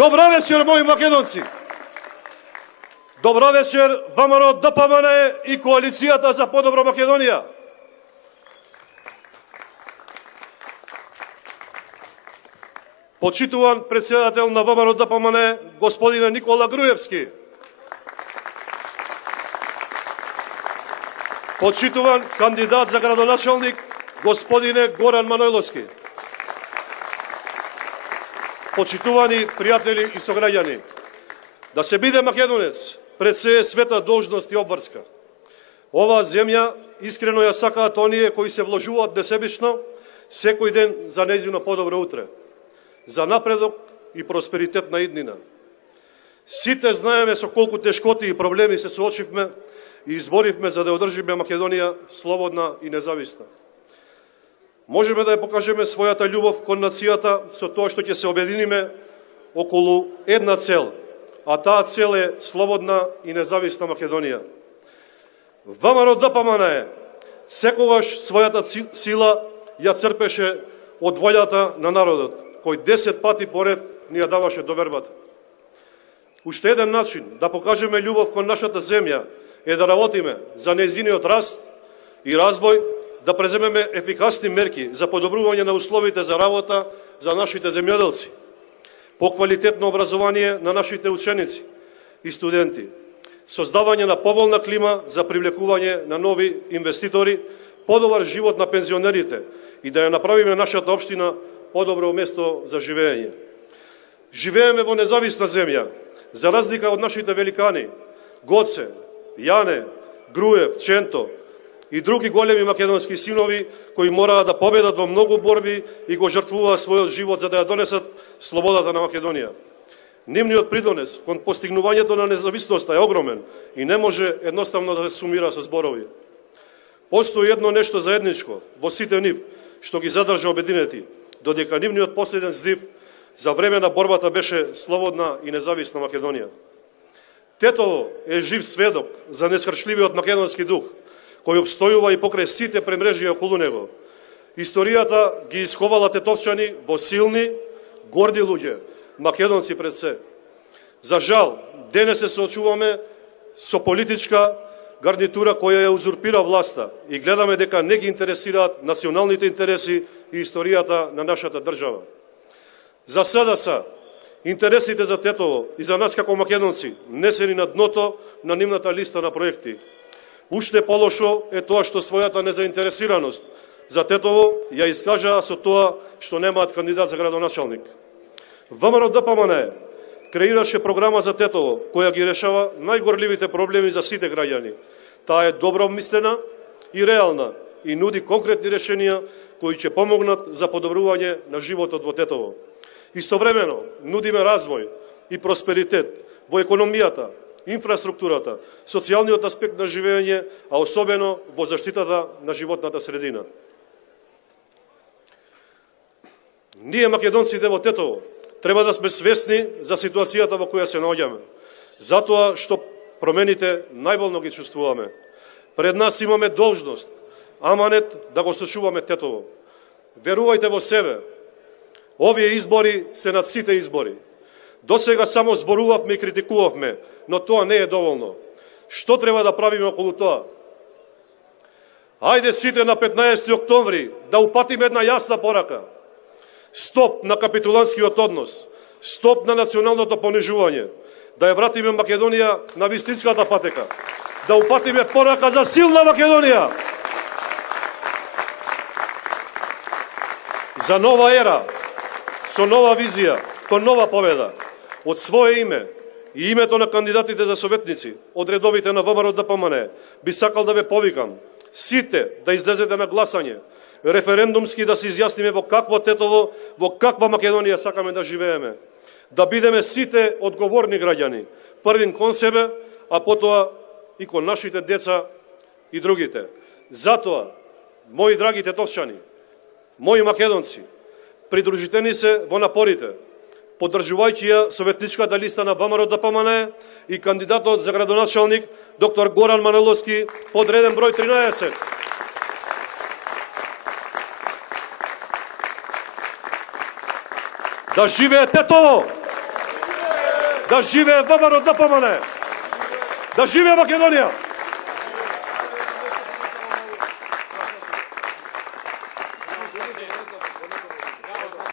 Добра вечер, мои македонци! Добра вечер, ВМРО ДПМН и Коалицијата за подобра Македонија! Почитуван председател на ВМРО ДПМН, господине Никола Груевски. Почитуван кандидат за градоначалник, господине Горан Манојловски. Почитувани пријатели и сограѓани, да се биде македонец пред се е света должност и обврска. Оваа земја искрено ја сакаат оние кои се вложуваат несебично секој ден за нејзино подобро утре, за напредок и просперитет на иднина. Сите знаеме со колку тешкоти и проблеми се соочивме и изборивме за да одржиме Македонија слободна и независна. Можеме да ја покажеме својата љубов кон нацијата со тоа што ќе се обединиме околу една цел, а таа цел е слободна и независна Македонија. ВМРО ДПМН секогаш својата сила ја црпеше од волјата на народот, кој 10 пати поред ни ја даваше довербата. Уште еден начин да покажеме љубов кон нашата земја е да работиме за нејзиниот раст и развој, да преземеме ефикасни мерки за подобрување на условите за работа за нашите земјоделци, поквалитетно образование на нашите ученици и студенти, создавање на поволна клима за привлекување на нови инвеститори, подобар живот на пензионерите и да ја направиме нашата општина подобро место за живење. Живееме во независна земја, за разлика од нашите великани Гоце, Јане, Груев, Ченто и други големи македонски синови кои мораа да победат во многу борби и го жртвуваат својот живот за да ја донесат слободата на Македонија. Нивниот придонес кон постигнувањето на независноста е огромен и не може едноставно да се сумира со зборови. Постои едно нешто заедничко во сите нив што ги задржа обединети, додека нивниот последен здив за време на борбата беше слободна и независна Македонија. Тетово е жив сведок за нескршливиот македонски дух, кој обстојува и покрај сите премрежи околу него. Историјата ги исковала тетовчани во силни, горди луѓе, македонци пред се. За жал, денес се соочуваме со политичка гарнитура која ја узурпира власта и гледаме дека не ги интересираат националните интереси и историјата на нашата држава. За СДС, интересите за Тетово и за нас како македонци не се ни на дното на нивната листа на проекти. Уште полошо е тоа што својата незаинтересираност за Тетово ја искажаа со тоа што немаат кандидат за градоначалник. ВМРО ДПМН креираше програма за Тетово, која ги решава најгорливите проблеми за сите граѓани. Таа е добро обмислена и реална и нуди конкретни решенија кои ќе помогнат за подобрување на животот во Тетово. Истовремено нудиме развој и просперитет во економијата, инфраструктурата, социјалниот аспект на живење, а особено во заштитата на животната средина. Ние, македонците во Тетово, треба да сме свесни за ситуацијата во која се наоѓаме, затоа што промените најболно ги чувствуваме. Пред нас имаме должност, аманет да го сочуваме Тетово. Верувајте во себе. Овие избори се над сите избори. Досега само зборувавме и критикувавме, но тоа не е доволно. Што треба да правиме околу тоа? Ајде сите на 15 октомври да упатиме една јасна порака. Стоп на капитуланскиот однос, стоп на националното понижување, да ја вратиме Македонија на вистинската патека, да упатиме порака за силна Македонија, за нова ера, со нова визија, кон нова победа. Од свое име и името на кандидатите за советници од редовите на ВМРО ДПМН би сакал да ве повикам сите да излезете на гласање, референдумски да се изјасниме во какво Тетово, во каква Македонија сакаме да живееме. Да бидеме сите одговорни граѓани, првин кон себе, а потоа и кон нашите деца и другите. Затоа, мои драги тетовчани, мои македонци, придружите ни се во напорите, поддржувајќи ја советничката листа на ВМРО ДПМН и кандидатот за градоначалник доктор Горан Манојловски под реден број 13. Да живее Тетово! Да живее ВМРО ДПМН! Да живее Македонија!